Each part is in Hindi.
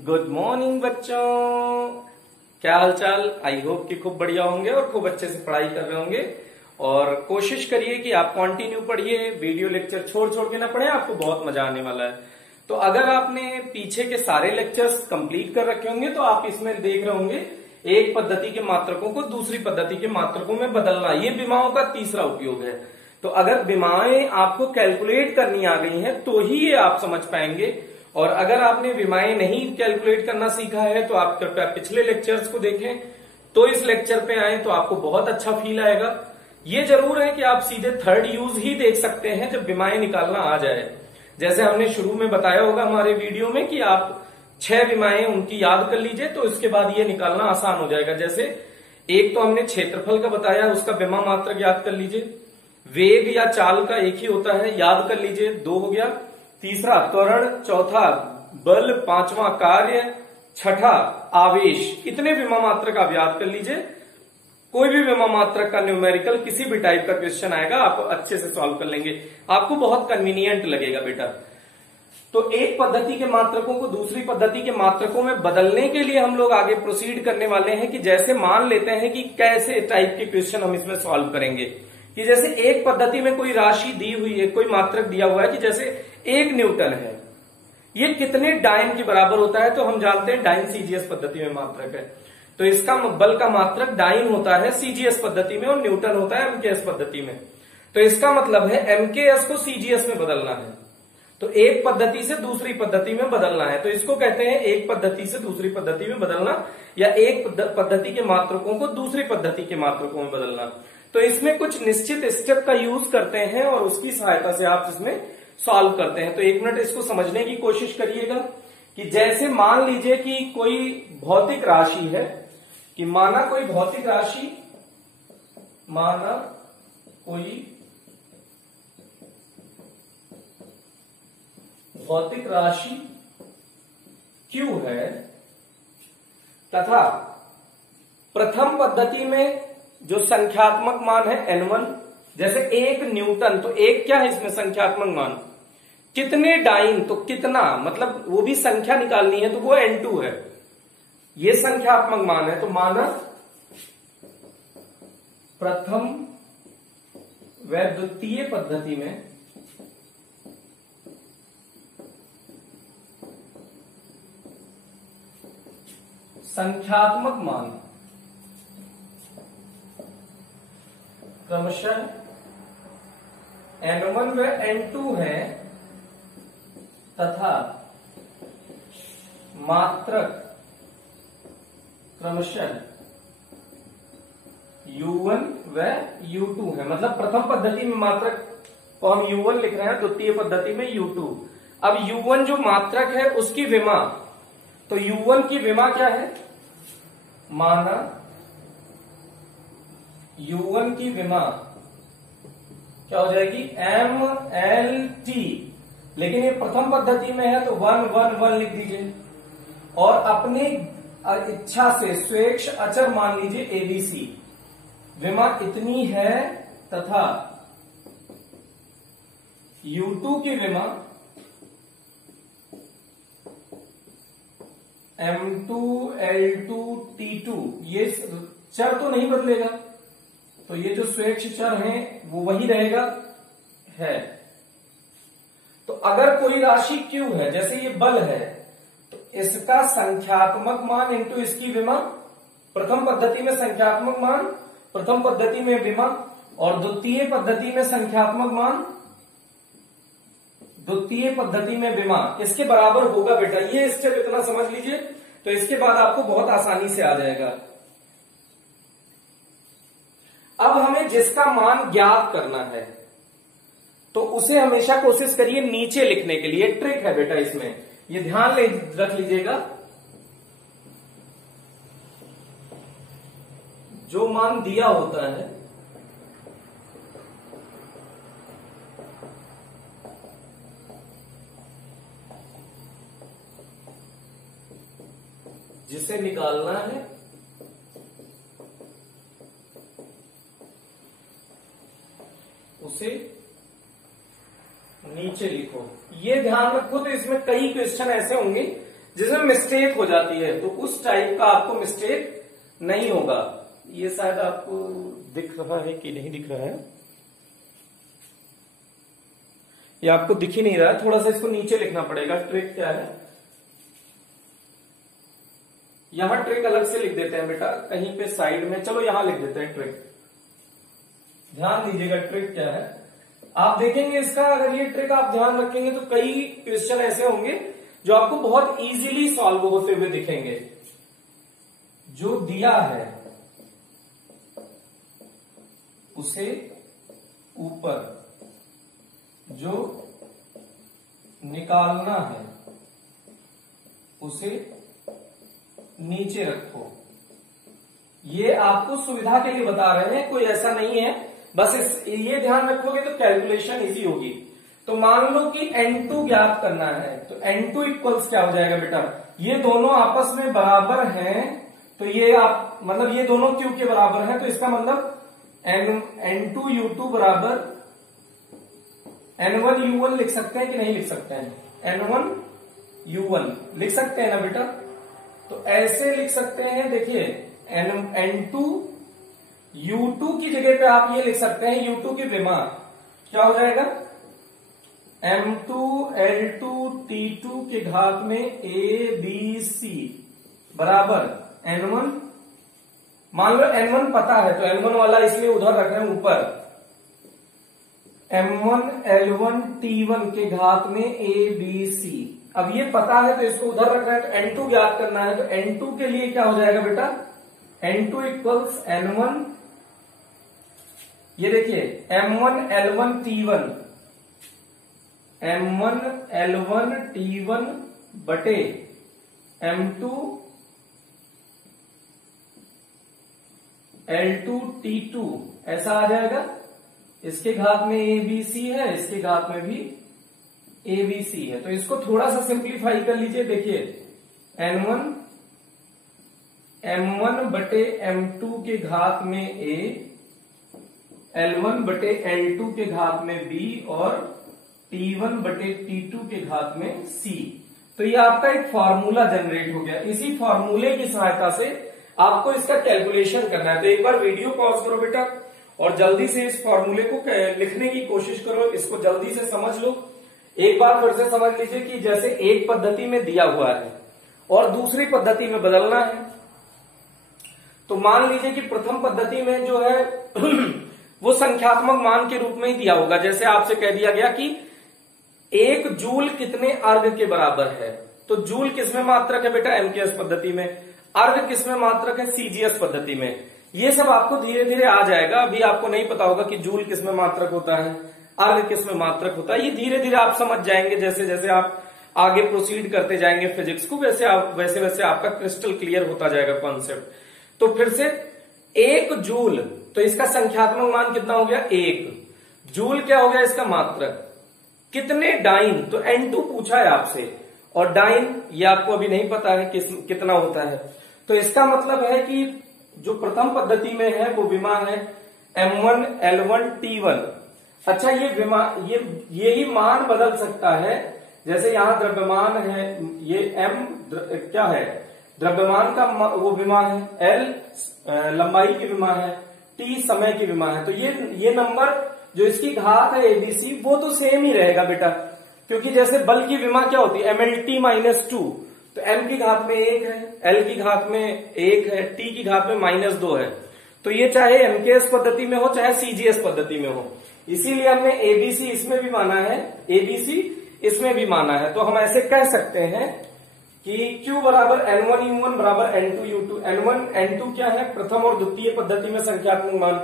गुड मॉर्निंग बच्चों, क्या हालचाल। आई होप कि खूब बढ़िया होंगे और खूब अच्छे से पढ़ाई कर रहे होंगे। और कोशिश करिए कि आप कंटिन्यू पढ़िए, वीडियो लेक्चर छोड़ छोड़ के ना पढ़े, आपको बहुत मजा आने वाला है। तो अगर आपने पीछे के सारे लेक्चर्स कंप्लीट कर रखे होंगे तो आप इसमें देख रहे होंगे एक पद्धति के मात्रकों को दूसरी पद्धति के मात्रकों में बदलना, ये विमाओं का तीसरा उपयोग है। तो अगर विमाएं आपको कैलकुलेट करनी आ गई हैं तो ही ये आप समझ पाएंगे। और अगर आपने विमाएं नहीं कैलकुलेट करना सीखा है तो आप कृपया पिछले लेक्चर्स को देखें, तो इस लेक्चर पे आए तो आपको बहुत अच्छा फील आएगा। ये जरूर है कि आप सीधे थर्ड यूज ही देख सकते हैं जब विमाएं निकालना आ जाए। जैसे हमने शुरू में बताया होगा हमारे वीडियो में कि आप 6 विमाएं उनकी याद कर लीजिए तो इसके बाद ये निकालना आसान हो जाएगा। जैसे एक तो हमने क्षेत्रफल का बताया, उसका विमा मात्रक याद कर लीजिए। वेग या चाल का एक ही होता है, याद कर लीजिए, 2 हो गया। तीसरा त्वरण, चौथा बल, पांचवा कार्य, छठा आवेश। इतने विमा मात्रक आप याद कर लीजिए। कोई भी विमा मात्रक का न्यूमेरिकल किसी भी टाइप का क्वेश्चन आएगा आप अच्छे से सॉल्व कर लेंगे, आपको बहुत कन्वीनियंट लगेगा बेटा। तो एक पद्धति के मात्रकों को दूसरी पद्धति के मात्रकों में बदलने के लिए हम लोग आगे प्रोसीड करने वाले हैं कि जैसे मान लेते हैं कि कैसे टाइप के क्वेश्चन हम इसमें सॉल्व करेंगे। कि जैसे एक पद्धति में कोई राशि दी हुई है, कोई मात्रक दिया हुआ है कि जैसे 1 न्यूटन है, ये कितने डाइन के बराबर होता है, तो हम जानते हैं डाइन सीजीएस पद्धति में मात्रक है। तो इसका बल का मात्रक डाइन होता है सीजीएस पद्धति में और न्यूटन होता है एमकेएस पद्धति में। तो इसका मतलब है एमकेएस को सीजीएस में बदलना है, तो एक पद्धति से दूसरी पद्धति में बदलना है। तो इसको कहते हैं एक पद्धति से दूसरी पद्धति में बदलना, या एक पद्धति के मात्रकों को दूसरी पद्धति के मात्रकों में बदलना। तो इसमें कुछ निश्चित स्टेप का यूज करते हैं और उसकी सहायता से आप इसमें सॉल्व करते हैं। तो 1 मिनट इसको समझने की कोशिश करिएगा कि जैसे मान लीजिए कि कोई भौतिक राशि है, कि माना कोई भौतिक राशि, माना कोई भौतिक राशि Q है तथा प्रथम पद्धति में जो संख्यात्मक मान है N1, जैसे 1 न्यूटन, तो 1 क्या है इसमें संख्यात्मक मान, कितने डाइन तो कितना, मतलब वो भी संख्या निकालनी है तो वो N2 है, ये संख्यात्मक मान है। तो माना प्रथम व द्वितीय पद्धति में संख्यात्मक मान क्रमशः N1 व N2 है तथा मात्रक क्रमशः U1 व U2 है। मतलब प्रथम पद्धति में मात्रक को हम U1 लिख रहे हैं, द्वितीय पद्धति में U2। अब U1 जो मात्रक है उसकी विमा, तो U1 की विमा क्या है, माना U1 की विमा क्या हो जाएगी, MLT। लेकिन ये प्रथम पद्धति में है तो 1 1 1 लिख दीजिए और अपनी इच्छा से स्वेच्छ अचर मान लीजिए ABC। विमा इतनी है तथा U2 की विमा M2 L2 T2, ये चर तो नहीं बदलेगा, तो ये जो स्वेच्छ चर हैं वो वही रहेगा है। तो अगर कोई राशि Q है, जैसे ये बल है, तो इसका संख्यात्मक मान इंटू इसकी विमा, प्रथम पद्धति में संख्यात्मक मान, प्रथम पद्धति में विमा, और द्वितीय पद्धति में संख्यात्मक मान, द्वितीय पद्धति में विमा, इसके बराबर होगा बेटा। ये स्टेप इतना समझ लीजिए तो इसके बाद आपको बहुत आसानी से आ जाएगा। अब हमें जिसका मान ज्ञात करना है तो उसे हमेशा कोशिश करिए नीचे लिखने के लिए। ट्रिक है बेटा इसमें, ये ध्यान रख लीजिएगा। जो मान दिया होता है जिसे निकालना है उसे नीचे लिखो। ये ध्यान रखो, तो इसमें कई क्वेश्चन ऐसे होंगे जिसमें मिस्टेक हो जाती है, तो उस टाइप का आपको मिस्टेक नहीं होगा। ये शायद आपको दिख रहा है कि नहीं दिख रहा है, ये आपको दिख ही नहीं रहा है, थोड़ा सा इसको नीचे लिखना पड़ेगा। ट्रिक क्या है, यहां ट्रिक अलग से लिख देते हैं बेटा, कहीं पे साइड में, चलो यहां लिख देते हैं ट्रिक। ध्यान दीजिएगा ट्रिक क्या है, आप देखेंगे इसका, अगर ये ट्रिक आप ध्यान रखेंगे तो कई क्वेश्चन ऐसे होंगे जो आपको बहुत इजीली सॉल्व होते हुए दिखेंगे। जो दिया है उसे ऊपर, जो निकालना है उसे नीचे रखो। ये आपको सुविधा के लिए बता रहे हैं, कोई ऐसा नहीं है, बस ये ध्यान रखोगे तो कैलकुलेशन इजी होगी। तो मान लो कि N2 ज्ञात करना है, तो N2 इक्वल्स क्या हो जाएगा बेटा, ये दोनों आपस में बराबर हैं, तो ये आप मतलब ये दोनों Q के बराबर हैं, तो इसका मतलब N2U2 बराबर N1U1 लिख सकते हैं कि नहीं लिख सकते हैं, N1U1 लिख सकते हैं ना बेटा। तो ऐसे लिख सकते हैं, देखिए N2U2 की जगह पे आप ये लिख सकते हैं, U2 की विमा क्या हो जाएगा, M2L2T2 के घात में ABC बराबर N1, मान लो N1 पता है तो N1 वाला इसलिए उधर रख रहे हैं ऊपर, M1L1T1 के घात में ABC। अब ये पता है तो इसको उधर रख रहे हैं, तो N2 ज्ञात करना है, तो N2 के लिए क्या हो जाएगा बेटा, N2 इक्वल्स N1, ये देखिए M1L1T1, M1L1T1 बटे M2L2T2 ऐसा आ जाएगा। इसके घात में ABC है, इसके घात में भी ABC है, तो इसको थोड़ा सा सिंप्लीफाई कर लीजिए। देखिए N1 M1 बटे M2 के घात में A, L1 बटे L2 के घात में B और T1 बटे T2 के घात में C। तो ये आपका एक फॉर्मूला जनरेट हो गया। इसी फॉर्मूले की सहायता से आपको इसका कैलकुलेशन करना है। तो एक बार वीडियो पॉज करो बेटा और जल्दी से इस फॉर्मूले को लिखने की कोशिश करो, इसको जल्दी से समझ लो। एक बार फिर से समझ लीजिए कि जैसे एक पद्धति में दिया हुआ है और दूसरी पद्धति में बदलना है, तो मान लीजिए कि प्रथम पद्धति में जो है वो संख्यात्मक मान के रूप में ही दिया होगा। जैसे आपसे कह दिया गया कि 1 जूल कितने अर्घ के बराबर है, तो जूल किसमें मात्रक है बेटा, एमकेएस पद्धति में, अर्घ किसमें मात्रक है, सीजीएस पद्धति में। ये सब आपको धीरे धीरे आ जाएगा। अभी आपको नहीं पता होगा कि जूल किसमें मात्रक होता है, अर्घ किसमें मात्रक होता है। ये धीरे धीरे आप समझ जाएंगे, जैसे जैसे आप आगे प्रोसीड करते जाएंगे फिजिक्स को, वैसे वैसे आपका क्रिस्टल क्लियर होता जाएगा कॉन्सेप्ट। तो फिर से 1 जूल, तो इसका संख्यात्मक मान कितना हो गया, 1 जूल क्या हो गया इसका मात्रक। कितने डाइन, तो N2 पूछा है आपसे, और डाइन ये आपको अभी नहीं पता है कितना होता है। तो इसका मतलब है कि जो प्रथम पद्धति में है वो विमा है M1L1T1। अच्छा, ये विमा ये ही मान बदल सकता है। जैसे यहां द्रव्यमान है, ये M क्या है, द्रव्यमान का वो विमा है, L लंबाई की विमा है, T समय की विमा है। तो ये नंबर जो इसकी घात है ABC वो तो सेम ही रहेगा बेटा, क्योंकि जैसे बल की विमा क्या होती है, MLT-2, तो M की घात में 1 है, L की घात में 1 है, T की घात में -2 है। तो ये चाहे एमकेएस पद्धति में हो चाहे सीजीएस पद्धति में हो, इसीलिए हमने ABC इसमें भी माना है, ABC इसमें भी माना है। तो हम ऐसे कह सकते हैं कि Q बराबर N1U1 बराबर N2U2। N1 N2 क्या है, प्रथम और द्वितीय पद्धति में संख्यात्मक मान।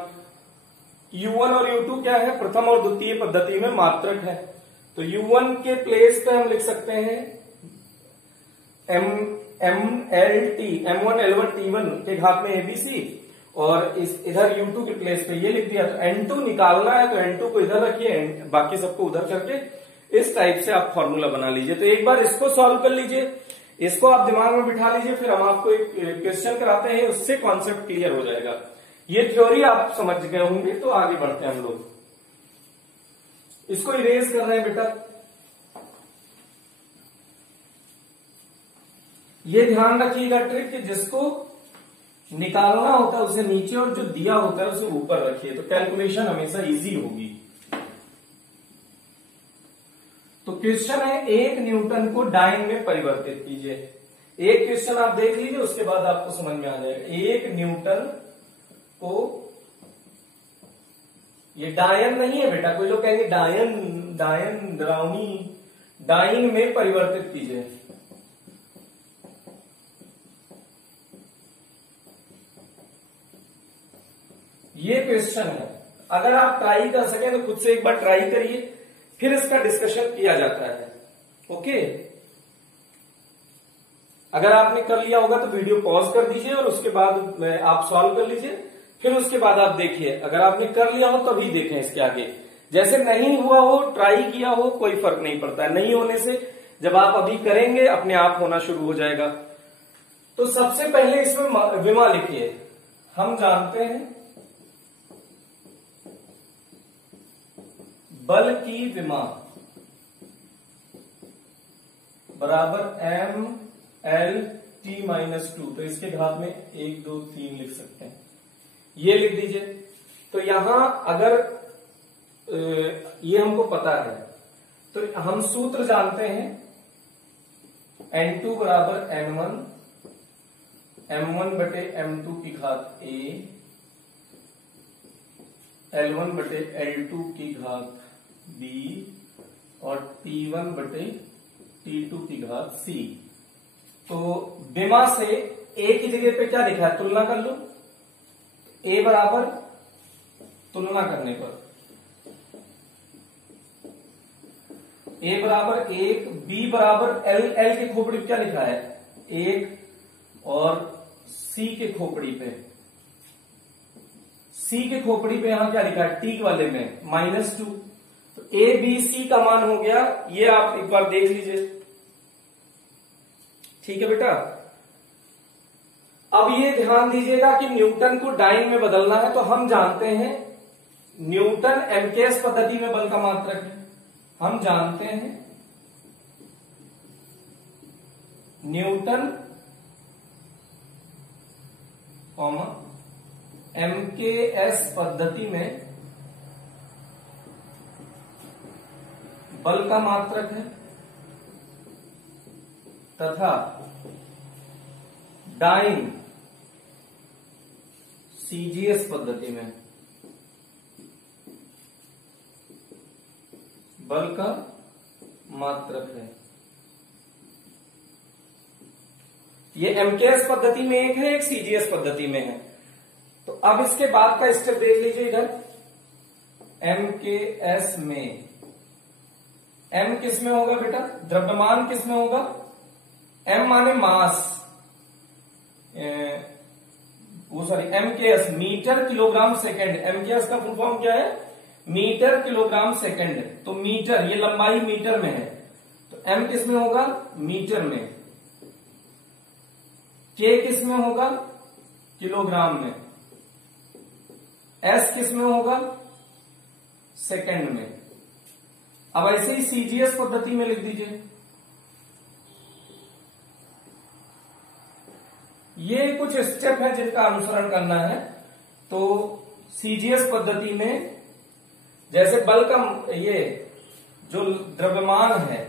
U1 और U2 क्या है, प्रथम और द्वितीय पद्धति में मात्रक है। तो U1 के प्लेस पे हम लिख सकते हैं M1L1T1 के घात में ABC, और इधर U2 के प्लेस पे ये लिख दिया। तो N2 निकालना है तो N2 को इधर रखिए, बाकी सबको उधर करके इस टाइप से आप फॉर्मूला बना लीजिए। तो एक बार इसको सॉल्व कर लीजिए, इसको आप दिमाग में बिठा लीजिए, फिर हम आपको एक क्वेश्चन कराते हैं, उससे कॉन्सेप्ट क्लियर हो जाएगा। ये थ्योरी आप समझ गए होंगे, तो आगे बढ़ते हैं हम लोग। इसको इरेज कर रहे हैं बेटा। ये ध्यान रखिएगा ट्रिक कि जिसको निकालना होता है उसे नीचे और जो दिया होता है उसे ऊपर रखिए, तो कैलकुलेशन हमेशा इजी होगी। तो क्वेश्चन है 1 न्यूटन को डाइन में परिवर्तित कीजिए। एक क्वेश्चन आप देख लीजिए, उसके बाद आपको समझ में आ जाएगा। 1 न्यूटन को, ये डायन नहीं है बेटा, कोई लोग कहेंगे डायन डरावनी, डाइन में परिवर्तित कीजिए। ये क्वेश्चन है, अगर आप ट्राई कर सकें तो खुद से एक बार ट्राई करिए, फिर इसका डिस्कशन किया जाता है। ओके, अगर आपने कर लिया होगा तो वीडियो पॉज कर दीजिए और उसके बाद आप सॉल्व कर लीजिए, फिर उसके बाद आप देखिए। अगर आपने कर लिया हो तभी देखें इसके आगे। जैसे नहीं हुआ हो, ट्राई किया हो, कोई फर्क नहीं पड़ता है। नहीं होने से जब आप अभी करेंगे अपने आप होना शुरू हो जाएगा। तो सबसे पहले इसमें विमा लिखिए। हम जानते हैं बल की विमा बराबर mL/T-2, तो इसके घात में 1 2 3 लिख सकते हैं, ये लिख दीजिए। तो यहां अगर ये हमको पता है तो हम सूत्र जानते हैं N2 बराबर N1, M1 बटे M2 की घात A, L1 बटे L2 की घात B और T1 बटे T2 की घात C। तो विमा से A की जगह पे क्या लिखा है, तुलना कर लो। A बराबर, तुलना करने पर A बराबर 1, B बराबर L के खोपड़ी पे क्या लिखा है 1 और C के खोपड़ी पे, C के खोपड़ी पे यहां क्या लिखा है T वाले में -2। तो A B C का मान हो गया, ये आप एक बार देख लीजिए। ठीक है बेटा, अब ये ध्यान दीजिएगा कि न्यूटन को डाइन में बदलना है। तो हम जानते हैं न्यूटन एमकेएस पद्धति में बल का मात्रक है। हम जानते हैं न्यूटन एमकेएस पद्धति में बल का मात्रक है तथा डाइन सीजीएस पद्धति में बल का मात्रक है। ये एमकेएस पद्धति में एक है, एक सीजीएस पद्धति में है। तो अब इसके बाद का स्टेप देख लीजिए इधर। एमकेएस में एम किस में होगा बेटा, द्रव्यमान किस में होगा, एम माने mass, MKS metre kilogram second. MKS का फुल फॉर्म क्या है, मीटर किलोग्राम सेकंड। तो मीटर, ये लंबाई मीटर में है, तो एम किस में होगा, मीटर में। के किस में होगा, किलोग्राम में। एस किस में होगा, सेकंड में। अब ऐसे ही सीजीएस पद्धति में लिख दीजिए। ये कुछ स्टेप है जिनका अनुसरण करना है। तो सीजीएस पद्धति में जैसे बल का ये जो द्रव्यमान है,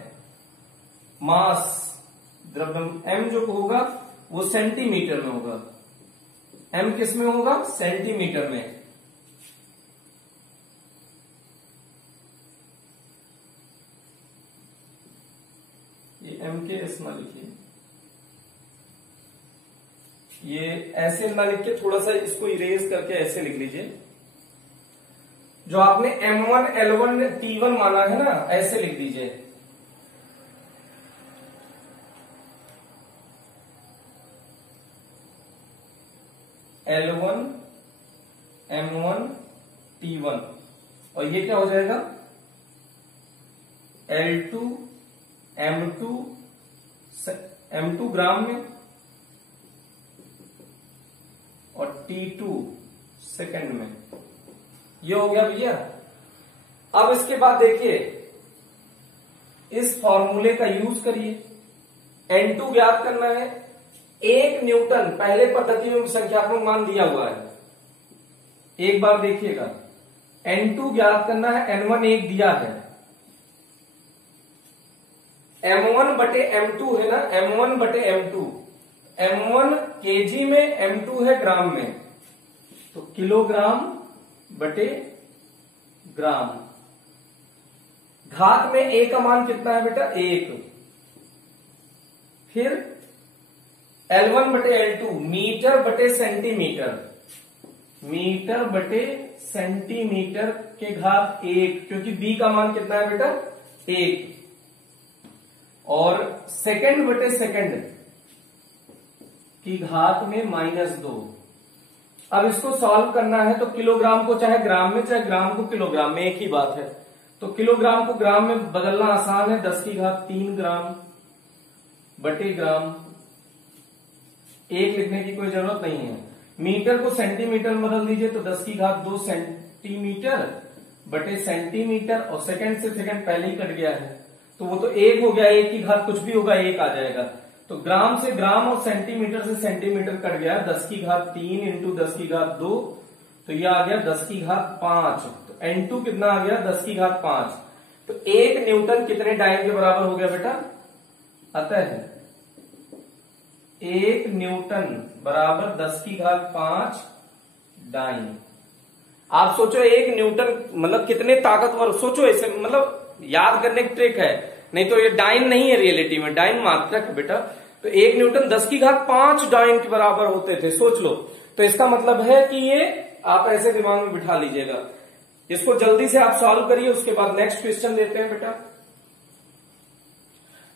मास, द्रव्य एम जो होगा वो सेंटीमीटर में होगा। एम किस में होगा, सेंटीमीटर में। ये एम के एस ना लिखिए, ये ऐसे ना लिख के थोड़ा सा इसको इरेज करके ऐसे लिख लीजिए। जो आपने M1 L1 T1 माना है ना, ऐसे लिख दीजिए। L1 M1 T1 और ये क्या हो जाएगा L2 M2 ग्राम में और T2 सेकंड में। ये हो गया भैया। अब इसके बाद देखिए, इस फॉर्मूले का यूज करिए। N2 ज्ञात करना है, 1 न्यूटन पहले पद्धति में संख्यात्मक मान दिया हुआ है। एक बार देखिएगा, N2 ज्ञात करना है, N1 1 दिया है, M1 बटे M2 है ना, M1 बटे M2, M1 केजी में, M2 है ग्राम में, तो किलोग्राम बटे ग्राम। घात में A का मान कितना है बेटा, 1। फिर L1 बटे L2, मीटर बटे सेंटीमीटर, मीटर बटे सेंटीमीटर के घात 1, क्योंकि B का मान कितना है बेटा, 1। और सेकंड बटे सेकंड की घात में -2। अब इसको सॉल्व करना है तो किलोग्राम को चाहे ग्राम में, चाहे ग्राम को किलोग्राम में, एक ही बात है। तो किलोग्राम को ग्राम में बदलना आसान है, 10 की घात 3 ग्राम बटे ग्राम, 1 लिखने की कोई जरूरत नहीं है। मीटर को सेंटीमीटर में बदल दीजिए तो 10 की घात 2 सेंटीमीटर बटे सेंटीमीटर, और सेकंड से सेकंड पहले ही कट गया है तो वो तो 1 हो गया, 1 की घात कुछ भी होगा 1 आ जाएगा। तो ग्राम से ग्राम और सेंटीमीटर से सेंटीमीटर कट गया, 10 की घात 3 इंटू 10 की घात 2, तो यह आ गया 10 की घात 5। तो N2 कितना आ गया, 10 की घात 5। तो 1 न्यूटन कितने डाइन के बराबर हो गया बेटा, अतः 1 न्यूटन बराबर 10 की घात 5 डाइन। आप सोचो 1 न्यूटन मतलब कितने ताकतवर, सोचो ऐसे, मतलब याद करने की ट्रिक है, नहीं तो ये डाइन नहीं है रियलिटी में, डाइन मात्रक है बेटा। तो 1 न्यूटन 10 की घात 5 डाइन के बराबर होते थे, सोच लो। तो इसका मतलब है कि ये आप ऐसे दिमाग में बिठा लीजिएगा। इसको जल्दी से आप सॉल्व करिए, उसके बाद नेक्स्ट क्वेश्चन देते हैं बेटा।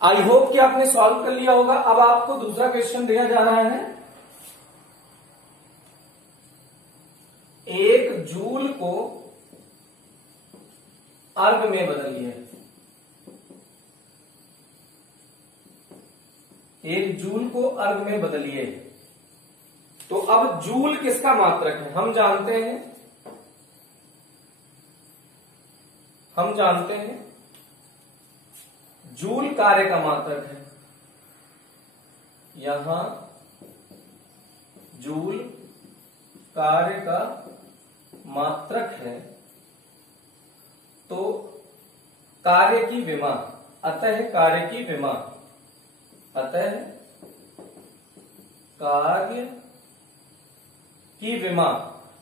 आई होप कि आपने सॉल्व कर लिया होगा। अब आपको दूसरा क्वेश्चन दिया जा रहा है, 1 जूल को अर्ग में बदलिए। 1 जूल को अर्ग में बदलिए। तो अब जूल किसका मात्रक है, हम जानते हैं जूल कार्य का मात्रक है। यहां जूल कार्य का मात्रक है, तो कार्य की विमा, अतः कार्य की विमा, अतः कार्य की विमा।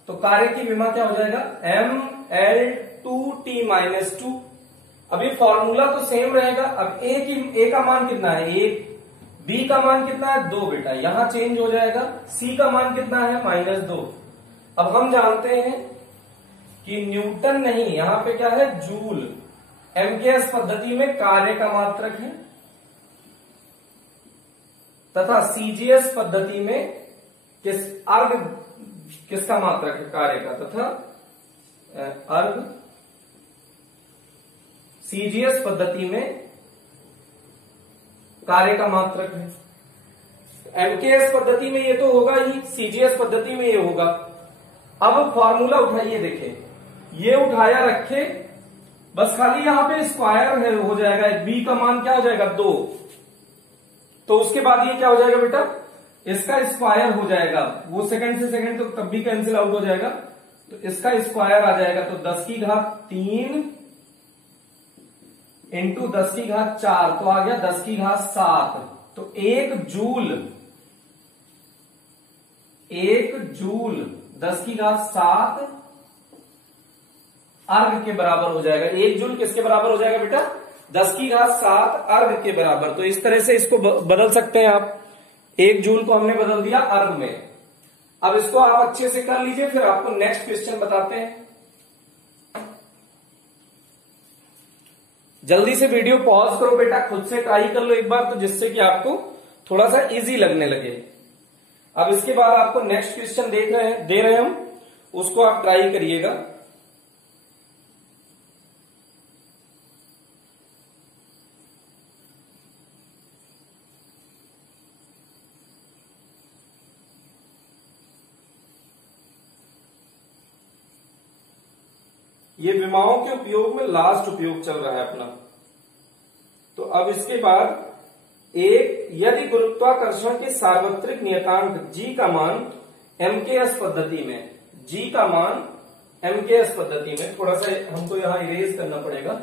तो कार्य की विमा क्या हो जाएगा, mL2T-2। अभी फॉर्मूला तो सेम रहेगा। अब A का मान कितना है, 1, B का मान कितना है, 2 बेटा, यहां चेंज हो जाएगा। C का मान कितना है, -2। अब हम जानते हैं कि न्यूटन नहीं, यहां पे क्या है, जूल। MKS पद्धति में कार्य का मात्रक है, तथा CGS पद्धति में अर्ग किसका मात्रक है, कार्य का, तथा अर्ग CGS पद्धति में कार्य का मात्रक है। MKS पद्धति में ये तो होगा ही, CGS पद्धति में ये होगा। अब फॉर्मूला उठाइए, देखिए ये उठाया रखे, बस खाली यहां पे स्क्वायर है, हो जाएगा। B का मान क्या हो जाएगा, 2। तो उसके बाद ये क्या हो जाएगा बेटा, इसका स्क्वायर हो जाएगा। वो सेकंड से सेकंड तो तब भी कैंसिल आउट हो जाएगा, तो इसका स्क्वायर आ जाएगा। तो 10 की घात 3 इंटू 10 की घात 4, तो आ गया 10 की घात 7। तो 1 जूल 10 की घात 7 अर्ग के बराबर हो जाएगा। 1 जूल किसके बराबर हो जाएगा बेटा, 10 की घात 7 अर्ग के बराबर। तो इस तरह से इसको बदल सकते हैं आप। 1 जूल को हमने बदल दिया अर्ग में। अब इसको आप अच्छे से कर लीजिए, फिर आपको नेक्स्ट क्वेश्चन बताते हैं। जल्दी से वीडियो पॉज करो बेटा, खुद से ट्राई कर लो एक बार, तो जिससे कि आपको थोड़ा सा इजी लगने लगे। अब इसके बाद आपको नेक्स्ट क्वेश्चन दे रहे हैं हम, उसको आप ट्राई करिएगा। ये विमाओं के उपयोग में लास्ट उपयोग चल रहा है अपना। तो अब इसके बाद यदि गुरुत्वाकर्षण के सार्वत्रिक नियतांक g का मान MKS पद्धति में, g का मान MKS पद्धति में, थोड़ा सा हमको यहां इरेज करना पड़ेगा।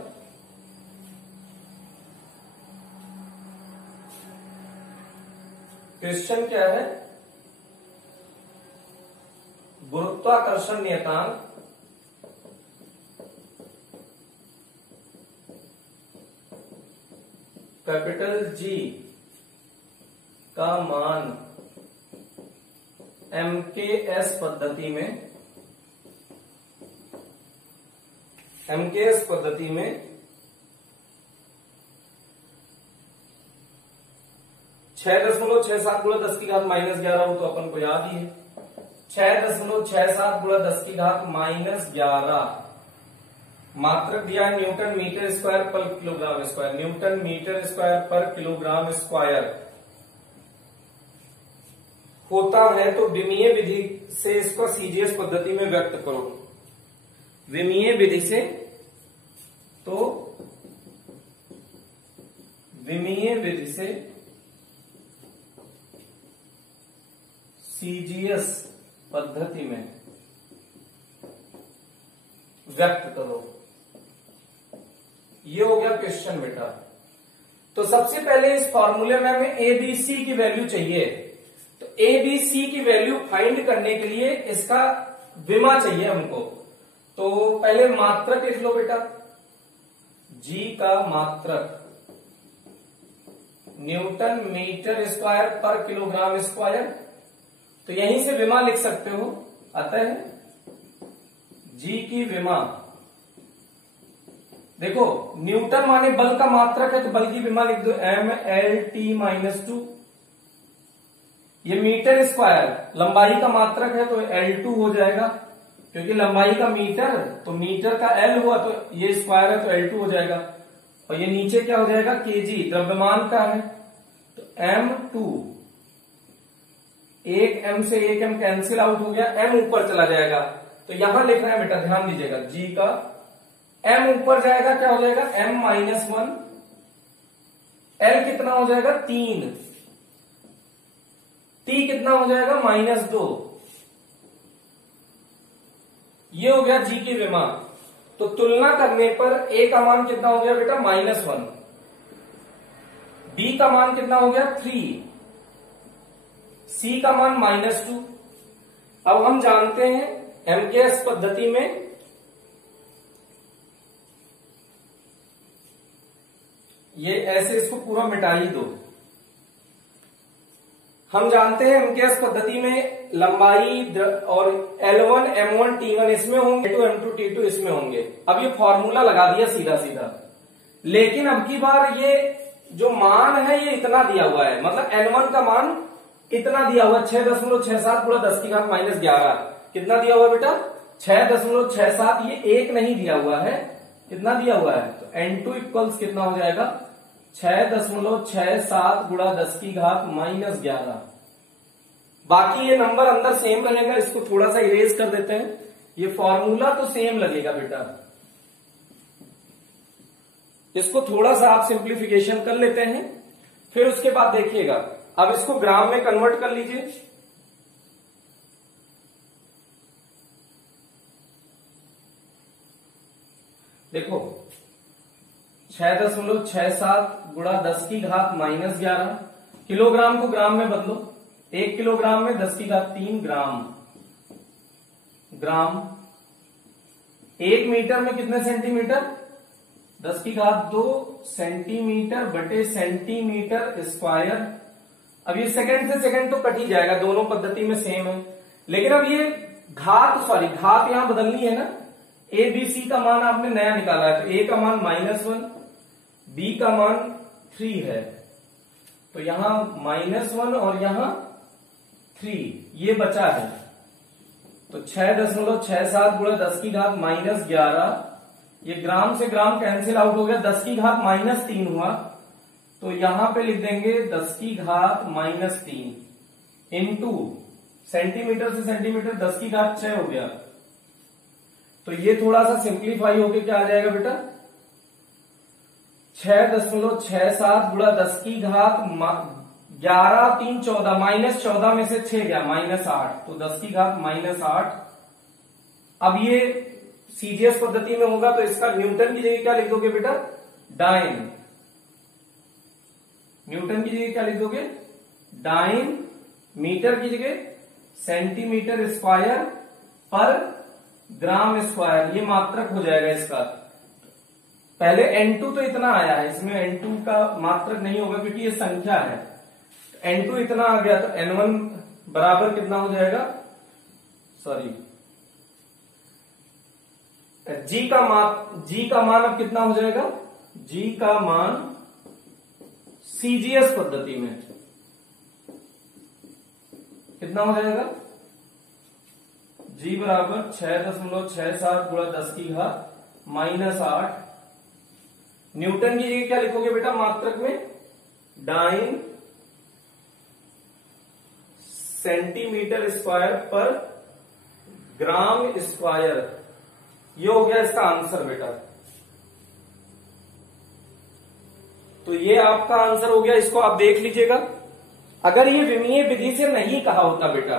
क्वेश्चन क्या है? गुरुत्वाकर्षण नियतांक कैपिटल G का मान MKS पद्धति में, MKS पद्धति में 6.67 गुणा 10 की घात -11 हो तो अपन को याद ही है। 6.67 गुणा 10 की घात -11 मात्रक दिया है न्यूटन मीटर स्क्वायर पर kilogram square, newton metre square पर किलोग्राम स्क्वायर होता है। तो विमीय विधि से इसको सीजीएस पद्धति में व्यक्त करो। विमीय विधि से, तो विमीय विधि से सीजीएस पद्धति में व्यक्त करो। ये हो गया क्वेश्चन बेटा। तो सबसे पहले इस फॉर्मूले में हमें एबीसी की वैल्यू चाहिए। तो एबीसी की वैल्यू फाइंड करने के लिए इसका विमा चाहिए हमको। तो पहले मात्रक लिख लो बेटा, जी का मात्रक न्यूटन मीटर स्क्वायर पर किलोग्राम स्क्वायर। तो यहीं से विमा लिख सकते हो। अतः जी की विमा, देखो न्यूटन माने बल का मात्रक है तो बल की विमा लिख दो mLT-2। ये मीटर स्क्वायर लंबाई का मात्रक है तो L2 हो जाएगा, क्योंकि लंबाई का मीटर तो मीटर का L हुआ तो ये स्क्वायर है तो L2 हो जाएगा। और ये नीचे क्या हो जाएगा, kg द्रव्यमान का है तो m2। एक m से एक m कैंसिल आउट हो गया, m ऊपर चला जाएगा। तो यहां लिखना है बेटा, ध्यान दीजिएगा, g का m ऊपर जाएगा क्या हो जाएगा m-1, l कितना हो जाएगा 3, t कितना हो जाएगा -2। ये हो गया g की विमा। तो तुलना करने पर a का मान कितना हो गया बेटा -1, b का मान कितना हो गया 3, c का मान -2। अब हम जानते हैं MKS पद्धति में ये ऐसे, इसको पूरा मिटा ही दो। हम जानते हैं MKS पद्धति में लंबाई और L1, M1, T1 इसमें होंगे, T2, M2, T2 इसमें होंगे। अब ये फॉर्मूला लगा दिया सीधा सीधा, लेकिन अब की बार ये जो मान है ये इतना दिया हुआ है, मतलब L1 का मान इतना दिया हुआ 6.67 गुणा 10 की घात -11। कितना दिया हुआ बेटा 6.67, ये एक नहीं दिया हुआ है, कितना दिया हुआ है तो N2 इक्वल्स कितना हो जाएगा 6.67 गुणा 10 की घात -11। बाकी ये नंबर अंदर सेम रहेगा, इसको थोड़ा सा इरेज कर देते हैं। ये फॉर्मूला तो सेम लगेगा बेटा, इसको थोड़ा सा आप सिंप्लीफिकेशन कर लेते हैं, फिर उसके बाद देखिएगा। अब इसको ग्राम में कन्वर्ट कर लीजिए। देखो 6.67 गुणा 10 की घात -11, किलोग्राम को ग्राम में बदलो, 1 किलोग्राम में 10 की घात 3 ग्राम, ग्राम 1 मीटर में कितने सेंटीमीटर 10 की घात 2 सेंटीमीटर बटे सेंटीमीटर स्क्वायर। अब ये सेकंड से सेकंड तो कट ही जाएगा, दोनों पद्धति में सेम है, लेकिन अब ये घात यहां बदलनी है ना। ए बी सी का मान आपने नया निकाला है, तो ए का मान -1, बी का मान 3 है, तो यहां -1 और यहां 3 ये बचा है। तो 6.67 गुणा 10 की घात -11, ये ग्राम से ग्राम कैंसिल आउट हो गया, 10 की घात -3 हुआ, तो यहां पे लिख देंगे 10 की घात -3 इंटू सेंटीमीटर से सेंटीमीटर 10 की घात 6 हो गया। तो ये थोड़ा सा सिंप्लीफाई होके क्या आ जाएगा बेटा 6.67 गुणा 10 की घात 11 3 14 -14 में से 6 गया -8, तो 10 की घात -8। अब ये सीजीएस पद्धति में होगा तो इसका न्यूटन की जगह क्या लिख दोगे बेटा? डाइन। न्यूटन की जगह क्या लिख दोगे? डाइन। मीटर की जगह सेंटीमीटर स्क्वायर पर ग्राम स्क्वायर, ये मात्रक हो जाएगा इसका। पहले N2 तो इतना आया है, इसमें N2 का मात्रक नहीं होगा क्योंकि ये संख्या है। N2 इतना आ गया तो N1 बराबर कितना हो जाएगा? सॉरी, G का मान अब कितना हो जाएगा? G का मान सीजीएस पद्धति में कितना हो जाएगा? G बराबर 6.67 गुणा 10 की घात -8। न्यूटन की जगह क्या लिखोगे बेटा मात्रक में? डाइन सेंटीमीटर स्क्वायर पर ग्राम स्क्वायर। ये हो गया इसका आंसर बेटा। तो ये आपका आंसर हो गया, इसको आप देख लीजिएगा। अगर ये विमीय विधि से नहीं कहा होता बेटा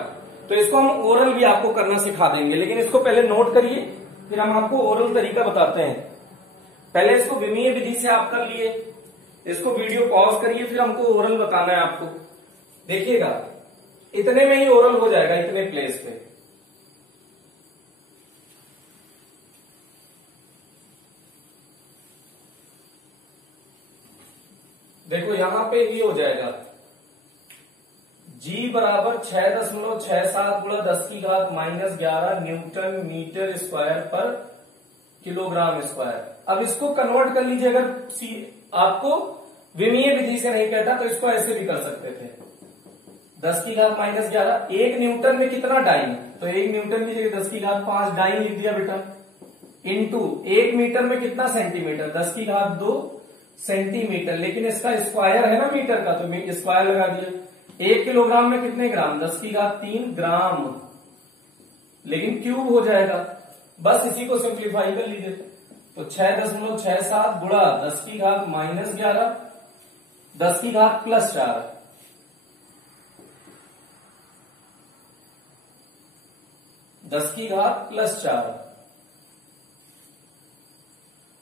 तो इसको हम ओरल भी आपको करना सिखा देंगे, लेकिन इसको पहले नोट करिए फिर हम आपको ओरल तरीका बताते हैं। पहले इसको विमीय विधि से आप कर लिए, इसको वीडियो पॉज करिए, फिर हमको ओरल बताना है आपको। देखिएगा इतने में ही ओरल हो जाएगा, इतने प्लेस पे। देखो यहां पे ये हो जाएगा G बराबर 6.67 गुणा 10 की घात -11 न्यूटन मीटर स्क्वायर पर किलोग्राम स्क्वायर। अब इसको कन्वर्ट कर लीजिए, अगर आपको विमीय विधि से नहीं कहता तो इसको ऐसे भी कर सकते थे। 10 की घात -11, 1 न्यूटन में कितना डाइन, तो 1 न्यूटन की जगह 10 की घात 5 डाइन लिख दिया बेटा, इंटू 1 मीटर में कितना सेंटीमीटर, 10 की घात 2 सेंटीमीटर, लेकिन इसका स्क्वायर है ना मीटर का तो स्क्वायर लगा दिया। 1 किलोग्राम में कितने ग्राम, 10 की घात 3 ग्राम, लेकिन क्यूब हो जाएगा। बस इसी को सिंप्लीफाई कर लीजिए तो 6.67 गुणा 10 की घात -11 10 की घात +4, दस की घात +4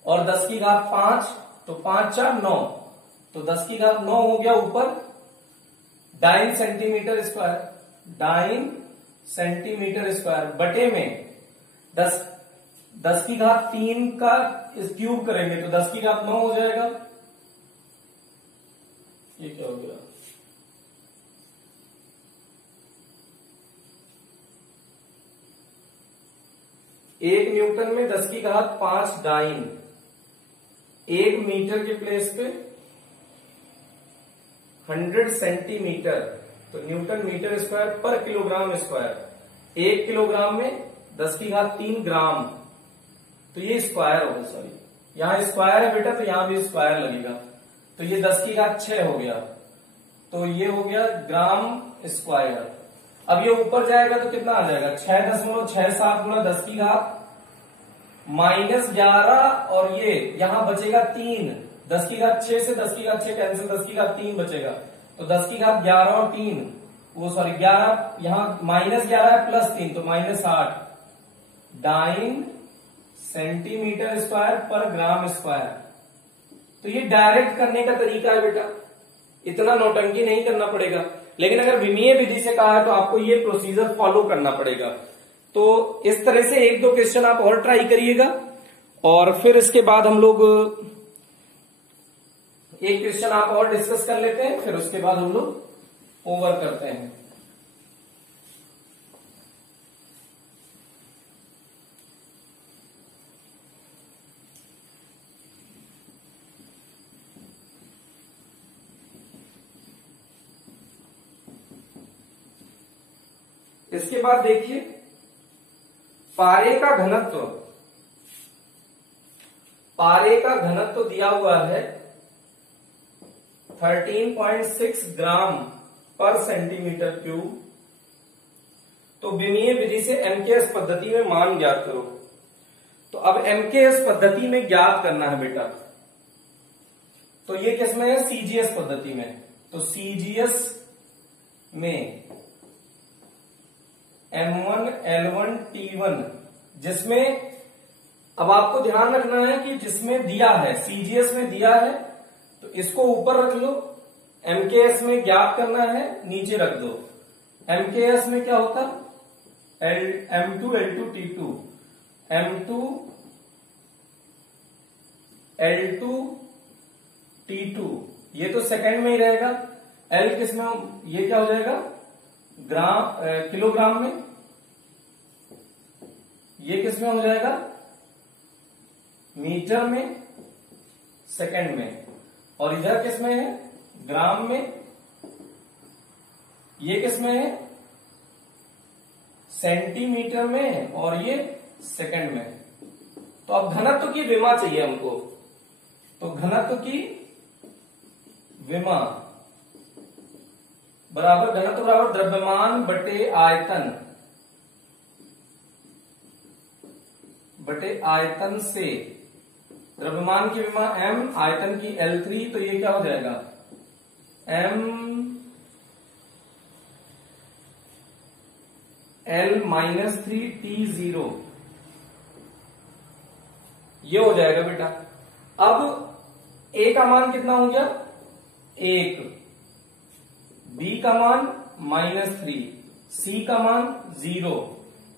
और 10 की घात 5, तो 5 4 9, तो 10 की घात 9 हो गया ऊपर, dyne centimetre square, dyne centimetre square बटे में 10 की घात 3 का क्यूब करेंगे तो 10 की घात 9 हो जाएगा। ये क्या हो गया, एक न्यूटन में 10 की घात 5 डाइन, 1 मीटर के प्लेस पे 100 सेंटीमीटर, तो न्यूटन मीटर स्क्वायर पर किलोग्राम स्क्वायर, 1 किलोग्राम में 10 की घात 3 ग्राम, तो ये स्क्वायर होगा। सॉरी यहां स्क्वायर है बेटा तो यहां भी स्क्वायर लगेगा, तो ये 10 की घात 6 हो गया, तो ये हो गया ग्राम स्क्वायर। अब ये ऊपर जाएगा तो कितना आ जाएगा, 6.67 गुणा 10 की घात -11 और ये यहां बचेगा 3, 10 की घात 6 से 10 की घात 6 कैंसिल, 10 की घात 3 बचेगा, तो 10 की घात 11 और 3 वो सॉरी 11 यहां -11 है +3 तो -8 डाइन सेंटीमीटर स्क्वायर पर ग्राम स्क्वायर। तो ये डायरेक्ट करने का तरीका है बेटा, इतना नौटंकी नहीं करना पड़ेगा, लेकिन अगर विमीय विधि से कहा है तो आपको ये प्रोसीजर फॉलो करना पड़ेगा। तो इस तरह से 1-2 क्वेश्चन आप और ट्राई करिएगा और फिर इसके बाद हम लोग एक क्वेश्चन आप और डिस्कस कर लेते हैं, फिर उसके बाद हम लोग ओवर करते हैं। इसके बाद देखिए पारे का घनत्व, पारे का घनत्व दिया हुआ है 13.6 ग्राम पर सेंटीमीटर क्यूब। तो विमीय विधि से एमकेएस पद्धति में मान ज्ञात करो। तो अब एमकेएस पद्धति में ज्ञात करना है बेटा, तो ये किस में है? सीजीएस पद्धति में। तो सीजीएस में M1 L1 T1, जिसमें अब आपको ध्यान रखना है कि जिसमें दिया है, सीजीएस में दिया है तो इसको ऊपर रख लो, एमकेएस में ज्ञात करना है नीचे रख दो। एमकेएस में क्या होता? M2 L2 T2, M2 L2 T2, ये तो सेकंड में ही रहेगा। L किस में? ये क्या हो जाएगा? किलोग्राम में। ये किस में हो जाएगा? मीटर में, सेकंड में। और इधर किस में है? ग्राम में। ये किस में है? सेंटीमीटर में, और ये सेकंड में। तो अब घनत्व की विमा चाहिए हमको। तो घनत्व की विमा बराबर, घनत्व बराबर द्रव्यमान बटे आयतन, बटे आयतन से। द्रव्यमान की विमा m, आयतन की L3, तो ये क्या हो जाएगा? M L-3 T0, ये हो जाएगा बेटा। अब A का मान कितना हो गया? 1, B का मान -3, C का मान 0।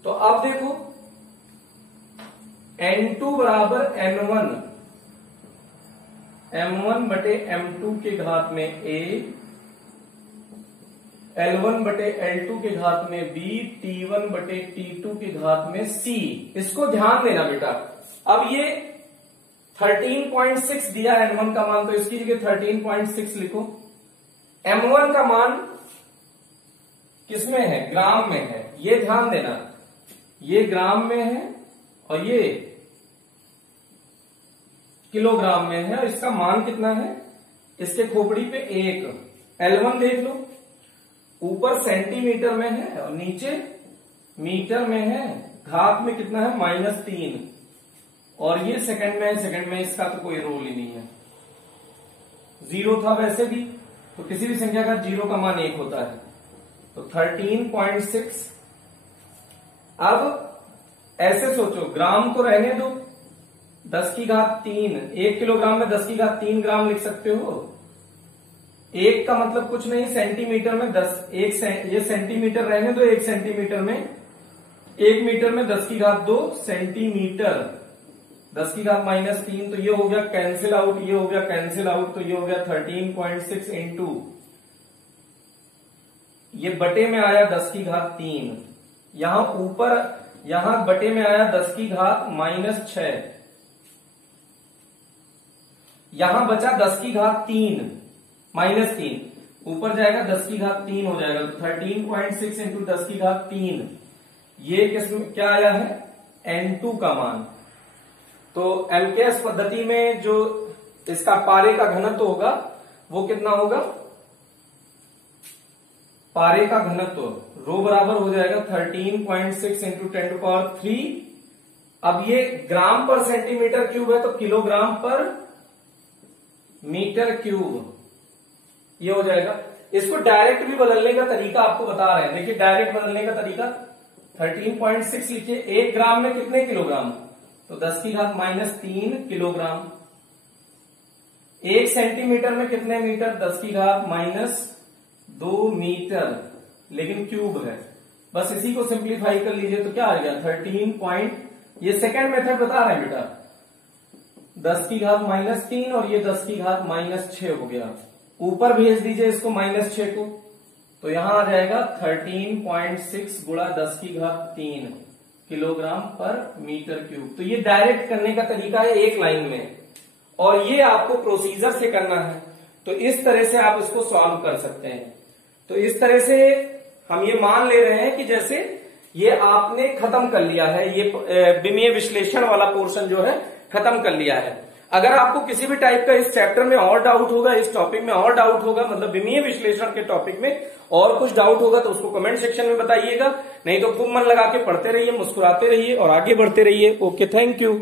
तो अब देखो N2 बराबर N1, M1 बटे M2 के घात में A, L1 बटे L2 के घात में B, T1 बटे T2 के घात में C। इसको ध्यान देना बेटा। अब ये 13.6 दिया है N1 का मान, तो इसकी जगह 13.6 लिखो। M1 का मान किसमें है? ग्राम में है, ये ध्यान देना। ये ग्राम में है और ये किलोग्राम में है, और इसका मान कितना है? इसके खोपड़ी पे 1। L1 देख लो, ऊपर सेंटीमीटर में है और नीचे मीटर में है, घात में कितना है? -3। और ये सेकंड में है, सेकंड में इसका तो कोई रोल ही नहीं है। 0 था वैसे भी, तो किसी भी संख्या का 0 का मान 1 होता है। तो 13.6। अब ऐसे सोचो, ग्राम को रहने दो, 10 की घात 3, 1 किलोग्राम में 10 की घात 3 ग्राम लिख सकते हो। 1 का मतलब कुछ नहीं, सेंटीमीटर में 10, ये सेंटीमीटर रहने दो, 1 सेंटीमीटर में, 1 मीटर में 10 की घात 2 सेंटीमीटर, 10 की घात -3, तो ये हो गया कैंसिल आउट, ये हो गया कैंसिल आउट, तो ये हो गया 13.6 इंटू, ये बटे में आया 10 की घात 3, यहां ऊपर, यहां बटे में आया 10 की घात -6, यहां बचा 10 की घात 3, -3, ऊपर जाएगा 10 की घात 3 हो जाएगा। तो 13.6 इंटू 10 की घात 3, ये किसमें क्या आया है? N2 का मान। तो एमकेएस पद्धति में जो इसका पारे का घनत्व होगा वो कितना होगा? पारे का घनत्व रो बराबर हो जाएगा 13.6 इंटू 10⁻³ अब ये ग्राम पर सेंटीमीटर क्यूब है तो किलोग्राम पर मीटर क्यूब ये हो जाएगा। इसको डायरेक्ट भी बदलने का तरीका आपको बता रहे हैं। देखिए डायरेक्ट बदलने का तरीका 13.6 लिखिए, 1 ग्राम में कितने किलोग्राम तो 10 की घात -3 किलोग्राम। 1 सेंटीमीटर में कितने मीटर 10 की घात -2 मीटर, लेकिन क्यूब है। बस इसी को सिंप्लीफाई कर लीजिए तो क्या आ गया 13 ये सेकेंड मेथड बता रहे हैं बेटा, 10 की घात -3 और ये 10 की घात -6 हो गया। ऊपर भेज दीजिए इसको -6 को तो यहां आ जाएगा 13.6 गुणा 10 की घात 3 किलोग्राम पर मीटर क्यूब। तो ये डायरेक्ट करने का तरीका है एक लाइन में, और ये आपको प्रोसीजर से करना है। तो इस तरह से आप इसको सॉल्व कर सकते हैं। तो इस तरह से हम ये मान ले रहे हैं कि जैसे ये आपने खत्म कर लिया है, ये विमीय विश्लेषण वाला पोर्शन जो है खत्म कर लिया है। अगर आपको किसी भी टाइप का इस चैप्टर में और डाउट होगा, इस टॉपिक में और डाउट होगा, मतलब विमीय विश्लेषण के टॉपिक में और कुछ डाउट होगा तो उसको कमेंट सेक्शन में बताइएगा। नहीं तो खूब मन लगा के पढ़ते रहिए, मुस्कुराते रहिए और आगे बढ़ते रहिए। Okay, thank you.